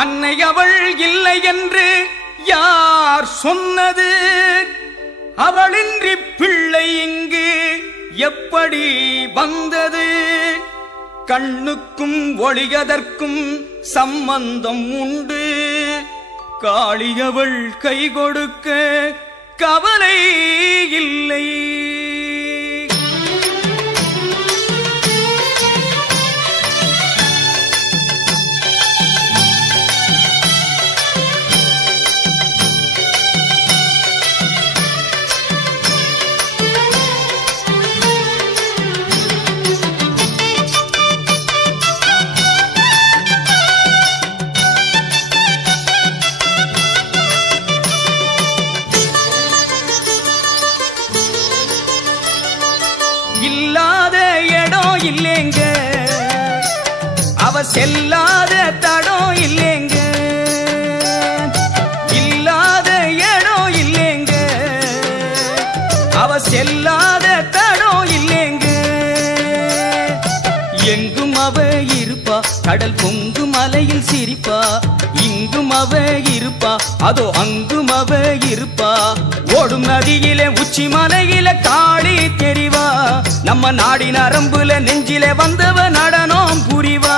அன்னை அவள் இல்லை என்று யார் சொன்னது? அவளின்றி பிள்ளை இங்கு எப்படி வந்தது? கண்ணுக்கும் ஒளியதற்கும் சம்பந்தம் உண்டு. காளியவள் கை கொடுக்க கவலை இல்லை. இல்லாத இடம் இல்லேங்க, அவ செல்லாத தடம் இல்லேங்க. இல்லாத இடம் இல்லேங்க, அவ செல்லாத தடம் இல்லேங்க. எங்கும் அவ இருப்பா, கடல் பொங்கு மலையில் சிரிப்பா. இங்கும் அவ இருப்பா, அதோ அங்கும் அவ இருப்பா. ஓடும் நதியிலே உச்சி மலையில காளி தெரிவா. நம்ம நாடி நரம்புல நெஞ்சிலே வந்தவ நடனம் புரிவா.